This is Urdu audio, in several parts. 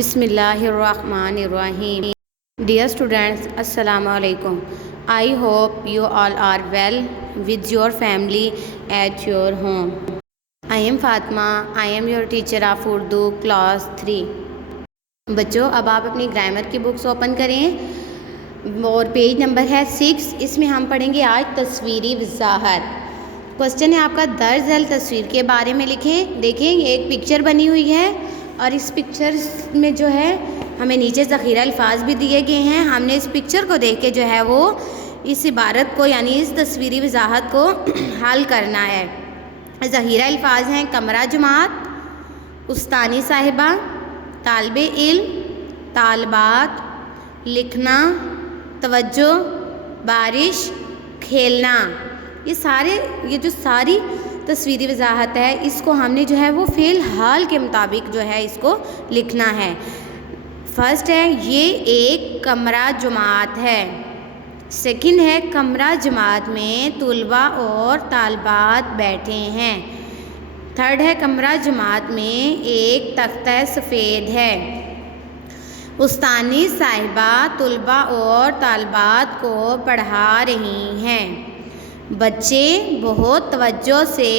بسم اللہ الرحمن الرحیم. Dear students, Assalamu alaikum. I hope you all are well with your family at your home. I am Fatima. I am your teacher of Urdu class 3. بچوں اب آپ اپنی گرامر کی بکس اوپن کریں اور پیج نمبر ہے 6. اس میں ہم پڑھیں گے آج تصویری وضاحت. کوسچن ہے آپ کا درج ذیل تصویر کے بارے میں لکھیں. دیکھیں یہ ایک پکچر بنی ہوئی ہے اور اس پکچر میں جو ہے ہمیں نیچے ذخیرہ الفاظ بھی دیے گئے ہیں. ہم نے اس پکچر کو دیکھ کے جو ہے وہ اس عبارت کو یعنی اس تصویری وضاحت کو حل کرنا ہے. ذخیرہ الفاظ ہیں کمرہ جماعت، استانی صاحبہ، طالب علم، طالبات، لکھنا، توجہ، بارش، کھیلنا. یہ جو ساری تصویری وضاحت ہے اس کو ہم نے جو ہے وہ فعل حال کے مطابق جو ہے اس کو لکھنا ہے. فرسٹ ہے یہ ایک کمرہ جماعت ہے. سیکنڈ ہے کمرہ جماعت میں طلباء اور طالبات بیٹھے ہیں. تھرڈ ہے کمرہ جماعت میں ایک تختہ سفید ہے. استانی صاحبہ طلباء اور طالبات کو پڑھا رہی ہیں. بچے بہت توجہ سے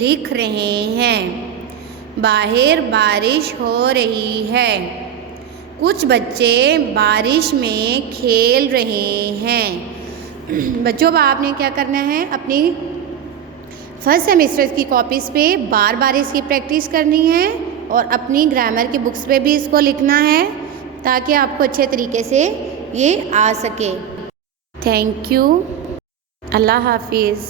لکھ رہے ہیں. باہر بارش ہو رہی ہے. کچھ بچے بارش میں کھیل رہے ہیں. بچوں آپ نے کیا کرنا ہے اپنی فرسٹ سیمسٹر کی کاپیز پہ بار بار اس کی پریکٹس کرنی ہے اور اپنی گرامر کی بکس پہ بھی اس کو لکھنا ہے تاکہ آپ کو اچھے طریقے سے یہ آ سکے. Thank you. اللہ حافظ.